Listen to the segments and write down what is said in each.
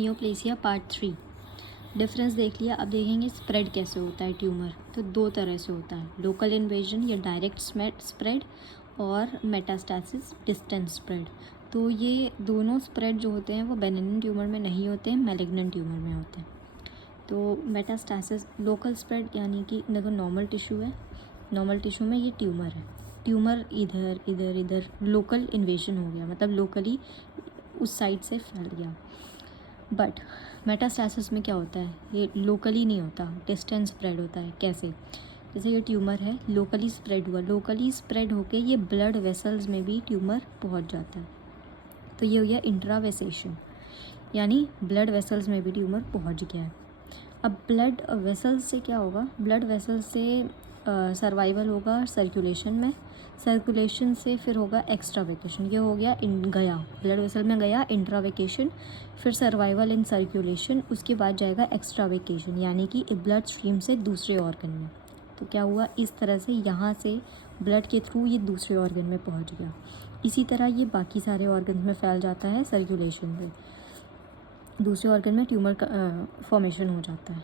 नियोप्लेसिया part 3 difference देख लिया। अब देखेंगे स्प्रेड कैसे होता है ट्यूमर। तो दो तरह से होता है, लोकल इन्वेजन या डायरेक्ट स्प्रेड और मेटास्टैसिस डिस्टेंस स्प्रेड। तो ये दोनों स्प्रेड जो होते हैं वो बेनिग्न ट्यूमर में नहीं होते हैं, मैलिग्नेंट ट्यूमर में होते हैं। तो मेटास्टैसिस लोकल स्प्रेड यानी कि देखो नॉर्मल टिश्यू है, नॉर्मल टिश्यू में ये ट्यूमर है, ट्यूमर इधर इधर इधर लोकल इन्वेजन हो गया, मतलब लोकली उस साइड से फैल गया। बट मेटास्टैसिस में क्या होता है, ये लोकली नहीं होता, डिस्टेंस स्प्रेड होता है। कैसे? जैसे ये ट्यूमर है, लोकली स्प्रेड हुआ, लोकली स्प्रेड होके ये ब्लड वेसल्स में भी ट्यूमर पहुंच जाता है। तो ये हो गया इंट्रावेसेशन, यानी ब्लड वेसल्स में भी ट्यूमर पहुंच गया है। अब ब्लड वेसल्स से क्या होगा, ब्लड वेसल्स से सर्वाइवल होगा सर्कुलेशन में, सर्कुलेशन से फिर होगा एक्स्ट्रावेकेशन। ये हो गया गया ब्लड वेसल में गया इंट्रावेकेशन, फिर सर्वाइवल इन सर्कुलेशन, उसके बाद जाएगा एक्स्ट्रावेकेशन यानी कि ब्लड स्ट्रीम से दूसरे ऑर्गन में। तो क्या हुआ, इस तरह से यहाँ से ब्लड के थ्रू ये दूसरे ऑर्गन में पहुँच गया। इसी तरह ये बाकी सारे ऑर्गन में फैल जाता है सर्कुलेशन से, दूसरे ऑर्गन में ट्यूमर का फॉर्मेशन हो जाता है।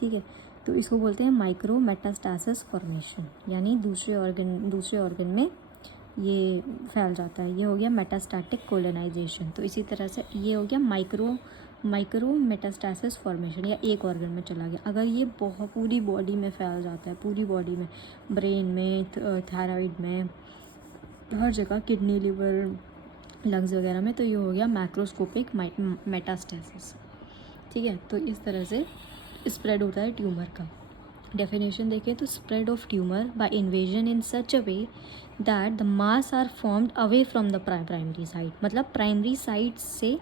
ठीक है, तो इसको बोलते हैं माइक्रो मेटास्टैसिस फॉर्मेशन, यानी दूसरे ऑर्गन में ये फैल जाता है। ये हो गया मेटास्टैटिक कोलोनाइजेशन। तो इसी तरह से ये हो गया माइक्रो मेटास्टैसिस फॉर्मेशन, या एक ऑर्गन में चला गया। अगर ये बहुत पूरी बॉडी में फैल जाता है, पूरी बॉडी में, ब्रेन में, थायराइड में, हर जगह, किडनी, लिवर, लंग्स वगैरह में, तो ये हो गया मैक्रोस्कोपिक मेटास्टैसिस। ठीक है, तो इस तरह से स्प्रेड होता है ट्यूमर का। डेफिनेशन देखें तो spread of tumour by invasion in such a way that the mass are formed away from the primary site, मतलब प्राइमरी साइट से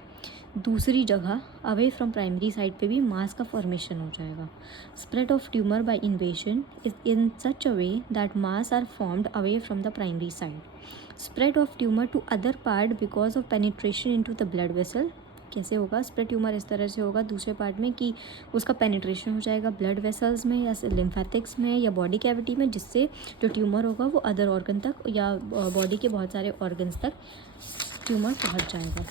दूसरी जगह अवे फ्रॉम प्राइमरी साइट पे भी मास का फॉर्मेशन हो जाएगा। Spread of tumour by invasion is in such a way that mass are formed away from the primary site. Spread of tumour to other part because of penetration into the blood vessel. कैसे होगा spread tumour? इस तरह से होगा दूसरे part में कि उसका पेनिट्रेशन हो जाएगा ब्लड वेसल्स में या लिम्फेटिक्स में या बॉडी कैविटी में, जिससे जो ट्यूमर होगा वो अदर ऑर्गन तक या बॉडी के बहुत सारे ऑर्गन्स तक ट्यूमर पहुंच जाएगा।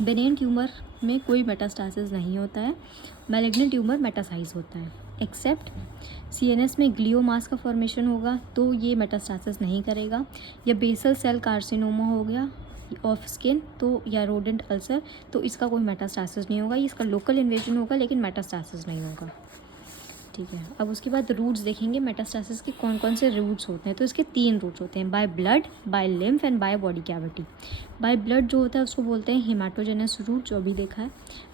बेनिग्न ट्यूमर में कोई मेटास्टैसिस नहीं होता है, मैलिग्नेंट ट्यूमर मेटासाइज होता है। एक्सेप्ट CNS में ग्लियोमास का फॉर्मेशन होगा तो ये मेटास्टैसिस नहीं करेगा, या बेसल सेल कार्सिनोमा हो गया ऑफ स्किन तो, या रोडेंट अल्सर, तो इसका कोई मेटास्टैसिस नहीं होगा, इसका लोकल इन्वेजन होगा लेकिन मेटास्टैसिस नहीं होगा। ठीक है, अब उसके बाद रूट्स देखेंगे मेटास्टैसिस के कौन कौन से रूट्स होते हैं। तो इसके 3 रूट्स होते हैं, by blood, by lymph and by body cavity. By blood जो होता है उसको बोलते हैं हेमाटोजेनस रूट, जो अभी देखा है।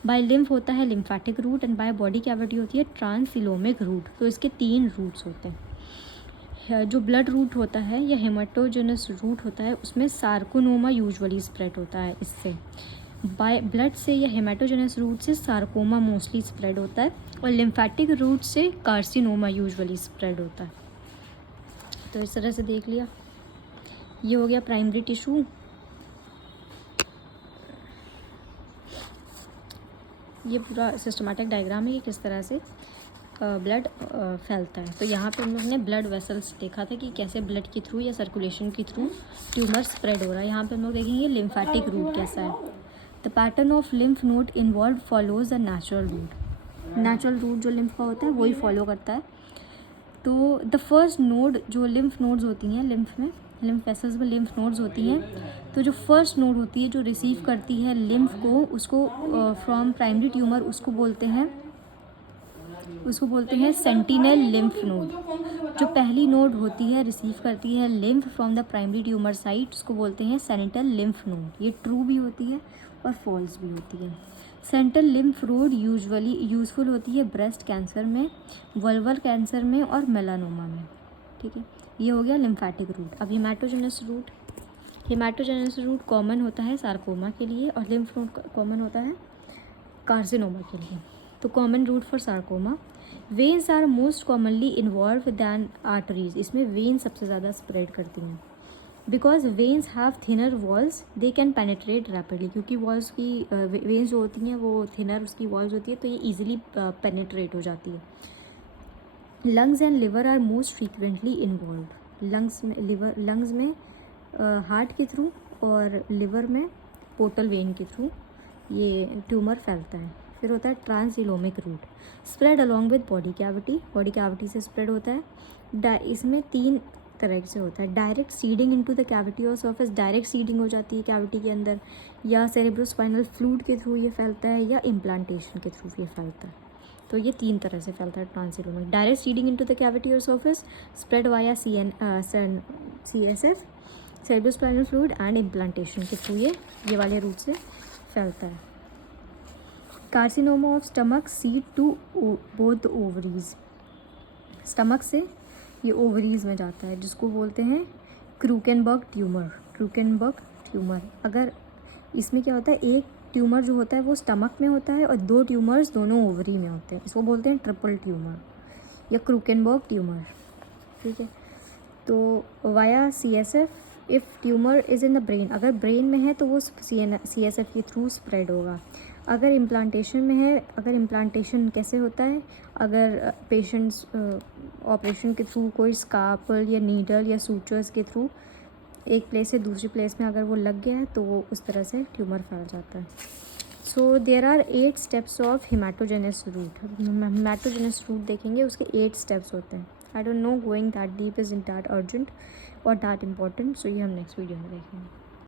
बाय लिम्फ होता है lymphatic route, and by body cavity होती है ट्रांसिलोमिक रूट। तो इसके 3 रूट्स होते हैं। जो ब्लड रूट होता है या हेमाटोजेनस रूट होता है उसमें सार्कोनोमा यूजुअली स्प्रेड होता है इससे। बाय ब्लड से या हेमाटोजेनस रूट से सार्कोमा मोस्टली स्प्रेड होता है, और लिम्फेटिक रूट से कार्सिनोमा यूजुअली स्प्रेड होता है। तो इस तरह से देख लिया, ये हो गया प्राइमरी टिश्यू। ये पूरा सिस्टमैटिक डायग्राम है कि किस तरह से ब्लड फैलता है। तो यहाँ पे हम लोग ने ब्लड वेसल्स देखा था कि कैसे ब्लड के थ्रू या सर्कुलेशन के थ्रू ट्यूमर स्प्रेड हो रहा है। यहाँ पे हम लोग देखेंगे लिम्फेटिक रूट कैसा है। The pattern of lymph node involve follows the natural route. Natural route जो लिम्फ का होता है वही फॉलो करता है। तो द फर्स्ट नोड, जो लिम्फ नोड्स होती हैं लिम्फ में, लिम्फ वेसल्स में लिम्फ नोड्स होती हैं, तो जो फर्स्ट नोड होती है जो रिसीव करती है लिम्फ को, उसको फ्रॉम प्राइमरी ट्यूमर, उसको बोलते हैं सेंटिनल लिम्फ नोड। जो पहली नोड होती है रिसीव करती है lymph from the primary tumour site, उसको बोलते हैं सेंटिनल लिम्फ नोड। ये ट्रू भी होती है और फॉल्स भी होती है। Central lymph node usually useful होती है ब्रेस्ट कैंसर में, वल्वल कैंसर में और मेलानोमा में। ठीक है, ये हो गया लिम्फेटिक रूट। अब हेमाटोजेनस रूट कॉमन होता है सार्कोमा के लिए, और लिम्फ नोड कॉमन होता है कार्सिनोमा के लिए। तो common route for sarcoma. Veins are most commonly involve than arteries. इसमें वेन सबसे ज़्यादा स्प्रेड करती हैं, because veins have thinner walls they can penetrate rapidly. क्योंकि वॉल्स की वेन्स जो होती हैं वो थिनर उसकी वॉल्स होती है, तो ये ईजिली पेनिट्रेट हो जाती है। Lungs and liver are most frequently involve. Lungs में हार्ट के थ्रू और लिवर में पोर्टल वेन के थ्रू ये ट्यूमर फैलता है। फिर होता है transcoelomic route, spread along with body cavity से स्प्रेड होता है। इसमें 3 तरह से होता है, direct seeding into the cavity और सरफेस, डायरेक्ट सीडिंग हो जाती है कैविटी के अंदर, या सेरेब्रोस्पाइनल फ्लूइड के थ्रू ये फैलता है, या इम्प्लांटेशन के थ्रू ये फैलता है। तो ये 3 तरह से फैलता है transcoelomic, direct seeding into the cavity और surface, spread via CSF cerebrospinal fluid and implantation के थ्रू ये वाले रूट से फैलता है। Carcinoma of stomach seed to both ovaries, stomach से ये ओवरीज में जाता है, जिसको बोलते हैं क्रूकेनबर्ग ट्यूमर। अगर इसमें क्या होता है, एक ट्यूमर जो होता है वो स्टमक में होता है और 2 ट्यूमर्स दोनों ओवरी में होते हैं, इसको बोलते हैं ट्रिपल ट्यूमर या क्रूकेनबर्ग ट्यूमर। ठीक है, तो via CSF if tumour is in the brain, अगर ब्रेन में है तो वो CSF के थ्रू स्प्रेड होगा। अगर इम्प्लांटेशन में है, अगर इम्प्लांटेशन कैसे होता है, अगर पेशेंट्स ऑपरेशन के थ्रू कोई स्कार्पल या नीडल या सूचर्स के थ्रू एक प्लेस से दूसरी प्लेस में अगर वो लग गया है तो वो उस तरह से ट्यूमर फैल जाता है। So there are 8 steps of haematogenous route. Haematogenous route देखेंगे, उसके 8 स्टेप्स होते हैं। I don't know going that deep is in that urgent और दैट इम्पॉर्टेंट, सो ये हम नेक्स्ट वीडियो में देखेंगे।